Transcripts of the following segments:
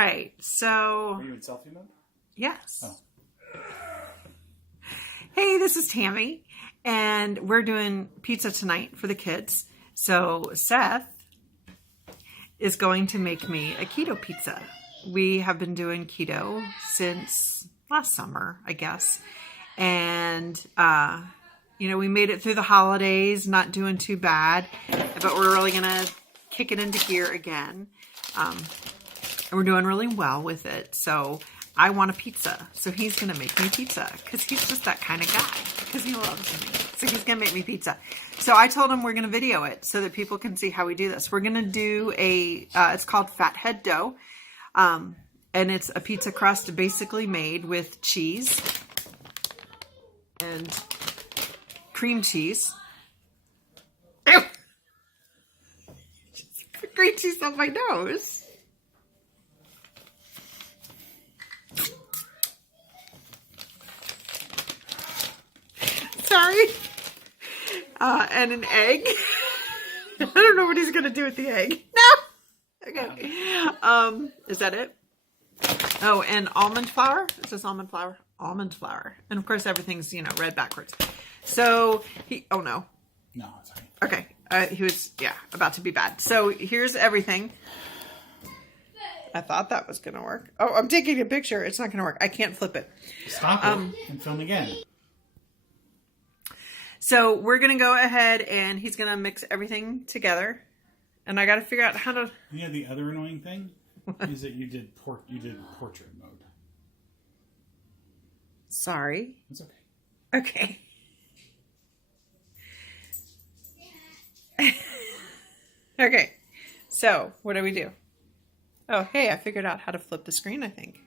right, so... Are you in selfie mode? Yes. Oh. Hey, this is Tammy, and we're doing pizza tonight for the kids. So Seth is going to make me a keto pizza. We have been doing keto since last summer, I guess. And, we made it through the holidays, not doing too bad, but we're really going to kick it into gear again. And we're doing really well with it. So I want a pizza. So he's going to make me pizza because he's just that kind of guy because he loves me. So he's going to make me pizza. So I told him we're going to video it so that people can see how we do this. We're going to do it's called fathead dough. And it's a pizza crust basically made with cheese and cream cheese. Ew! Green cheese on my nose. Sorry. And an egg. I don't know what he's going to do with the egg. No. Okay. Is that it? Oh, and almond flour. Is this almond flour? Almond flour. And of course everything's, read backwards. So oh no. No, it's okay. Okay. He was, about to be bad. So here's everything. I thought that was going to work. Oh, I'm taking a picture. It's not going to work. I can't flip it. Stop it and film again. So we're going to go ahead and he's going to mix everything together. And I got to figure out how to... Yeah, the other annoying thing is that you did portrait mode. Sorry. It's okay. Okay. Okay. So, what do we do? Oh, hey, I figured out how to flip the screen, I think.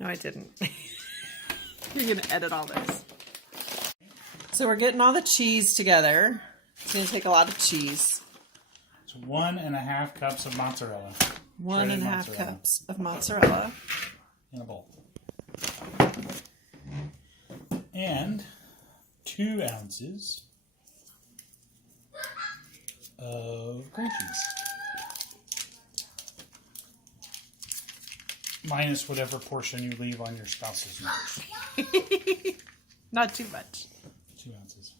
No, I didn't. You're going to edit all this. So we're getting all the cheese together. It's going to take a lot of cheese. It's 1.5 cups of mozzarella. 1.5 cups of mozzarella. In a bowl. And 2 ounces of cream cheese. Minus whatever portion you leave on your spouse's nose. Not too much. 2 ounces.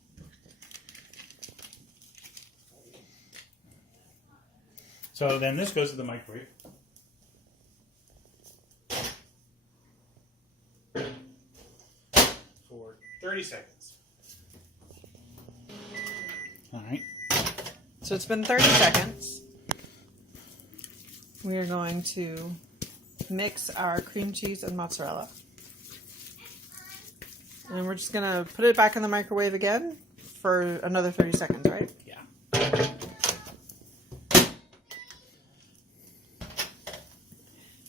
So then this goes to the microwave. For 30 seconds. All right. So it's been 30 seconds. We are going to mix our cream cheese and mozzarella. And we're just going to put it back in the microwave again for another 30 seconds, right? Yeah.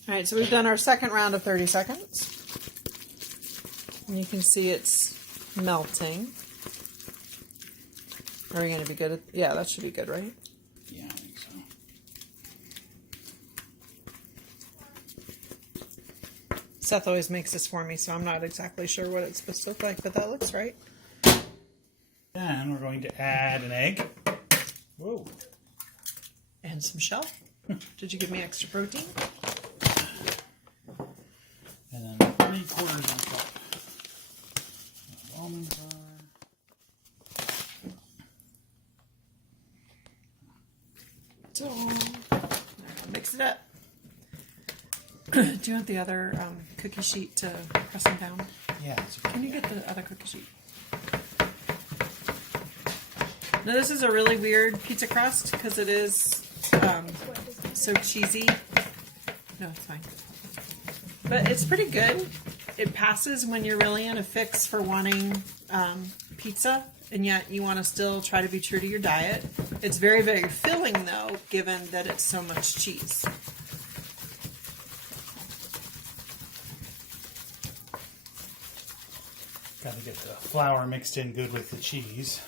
All right, so we've done our second round of 30 seconds. And you can see it's melting. Are we going to be good at... Yeah, that should be good, right? Yeah, I think so. Seth always makes this for me, so I'm not exactly sure what it's supposed to look like, but that looks right. Then we're going to add an egg. Whoa. And some shell. Did you give me extra protein? And then 3/4 cup of almond flour. So, mix it up. Do you want the other cookie sheet to press them down? Yeah. Can you get the other cookie sheet? Now this is a really weird pizza crust because it is so cheesy. No, it's fine. But it's pretty good. It passes when you're really in a fix for wanting pizza, and yet you want to still try to be true to your diet. It's very, very filling, though, given that it's so much cheese. Got to get the flour mixed in good with the cheese.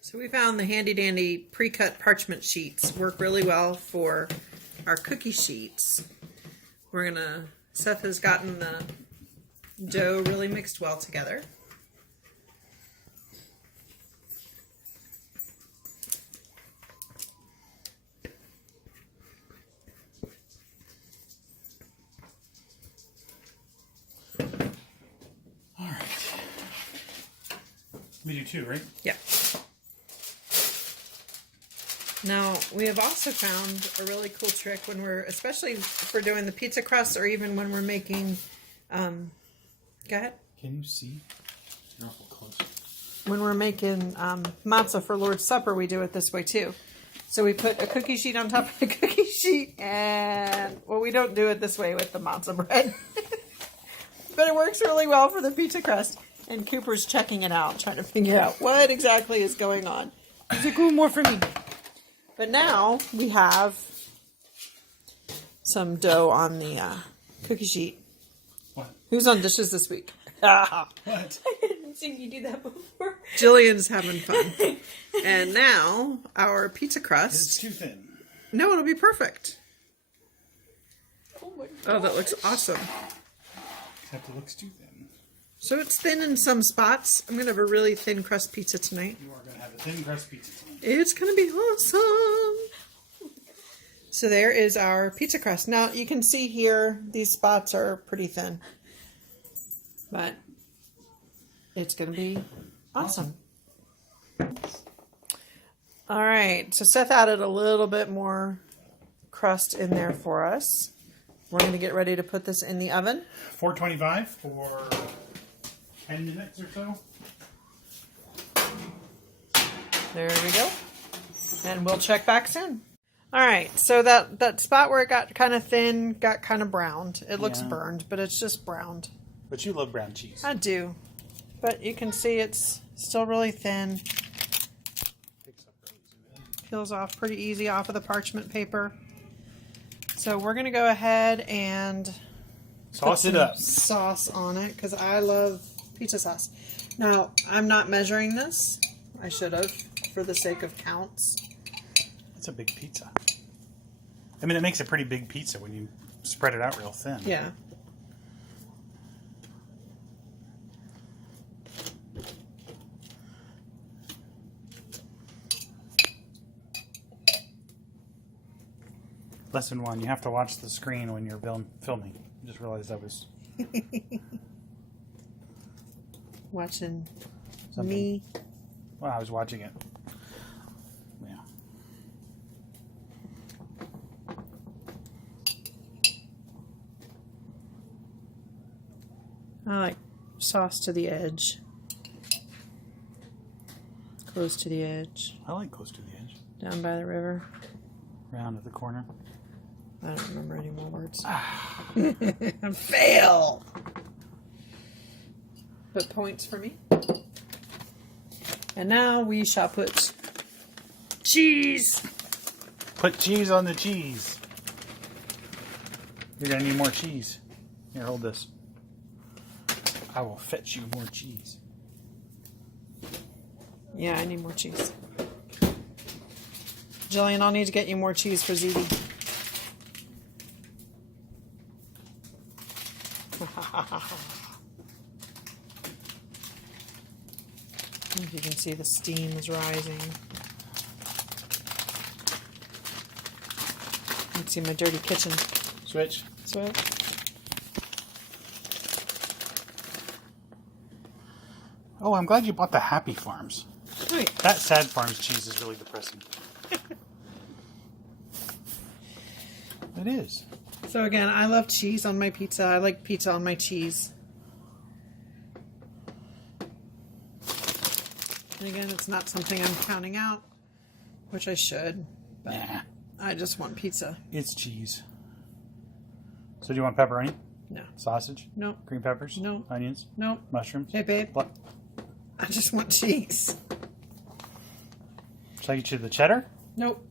So So we found the handy dandy pre-cut parchment sheets work really well for our cookie sheets. Seth has gotten the dough really mixed well together. All right. We do 2, right? Yeah. Now, we have also found a really cool trick when especially if we're doing the pizza crust or even when we're making, go ahead. Can you see? You're awful close. When we're making matzah for Lord's Supper, we do it this way too. So we put a cookie sheet on top of the cookie sheet and, well, we don't do it this way with the matzah bread. But it works really well for the pizza crust. And Cooper's checking it out, trying to figure out what exactly is going on. He's like, ooh, more for me. But now we have some dough on the cookie sheet. What? Who's on dishes this week? What? I didn't see you do that before. Jillian's having fun. And now our pizza crust. It's too thin. No, it'll be perfect. Oh my Oh, that looks awesome. Except it looks too thin. So it's thin in some spots. I'm going to have a really thin crust pizza tonight. You are going to have a thin crust pizza tonight. It's going to be awesome. So there is our pizza crust. Now you can see here, these spots are pretty thin. But it's going to be awesome. All right. So Seth added a little bit more crust in there for us. We're going to get ready to put this in the oven. 425 for 10 minutes or so. There we go. And we'll check back soon. All right, so that spot where it got kind of thin got kind of browned. It looks burned, but it's just browned. But you love brown cheese. I do. But you can see it's still really thin. Peels off pretty easy off of the parchment paper. So we're going to go ahead and Sauce it up. sauce on it because I love pizza sauce. Now, I'm not measuring this. I should have for the sake of counts. It's a big pizza. I mean, it makes a pretty big pizza when you spread it out real thin. Yeah. Lesson 1, you have to watch the screen when you're filming. I just realized I was Watching something. me. Well, I was watching it. Yeah. I like sauce to the edge. Close to the edge. I like close to the edge. Down by the river. Round at the corner. I don't remember any more words. Fail! But points for me. And now we shall put cheese. Put cheese on the cheese. You're going to need more cheese. Here, hold this. I will fetch you more cheese. Yeah, I need more cheese. Jillian, I'll need to get you more cheese for ziti. If you can see, the steam is rising. You can see my dirty kitchen. Switch. So, Oh, I'm glad you bought the Happy Farms. wait. That Sad Farms cheese is really depressing. It is. So again, I love cheese on my pizza. I like pizza on my cheese. And again, it's not something I'm counting out, which I should. But Nah. I just want pizza. It's cheese. So do you want pepperoni? No. Sausage? Nope. Green peppers? No. Onions? Nope. Mushrooms? Hey, babe. What? I just want cheese. Should I get you the cheddar? Nope.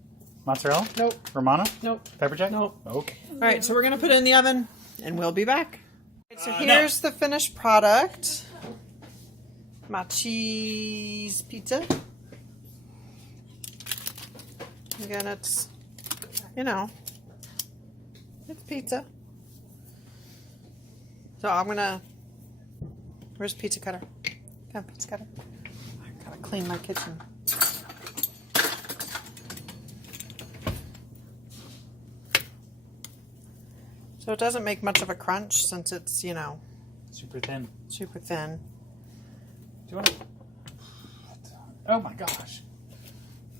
Mozzarella? Nope. Romano? Nope. Pepper jack? Nope. Okay. All right, so we're going to put it in the oven, and we'll be back. So here's the finished product. My cheese pizza. Again, it's, you know, it's pizza. So I'm gonna, where's pizza cutter? Come on, pizza cutter. I gotta clean my kitchen. So it doesn't make much of a crunch since it's, you know, Super thin. super thin. Do you want to? Oh my gosh.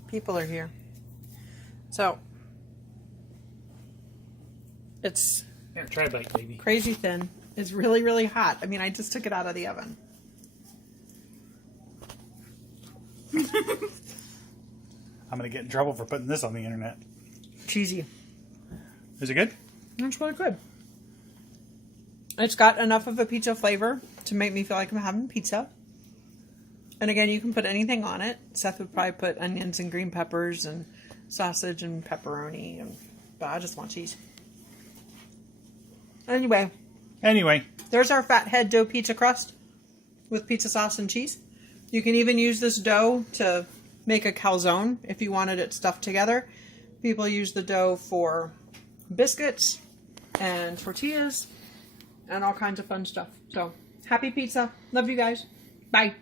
People are here. So it's Here, try a bite, baby. crazy thin. It's really, really hot. I mean, I just took it out of the oven. I'm gonna get in trouble for putting this on the internet. Cheesy. Is it good? That's really good. It's got enough of a pizza flavor to make me feel like I'm having pizza. And again, you can put anything on it. Seth would probably put onions and green peppers and sausage and pepperoni. But I just want cheese. Anyway, there's our fathead dough pizza crust with pizza sauce and cheese. You can even use this dough to make a calzone if you wanted it stuffed together. People use the dough for biscuits and tortillas and all kinds of fun stuff. So, happy pizza. Love you guys. Bye.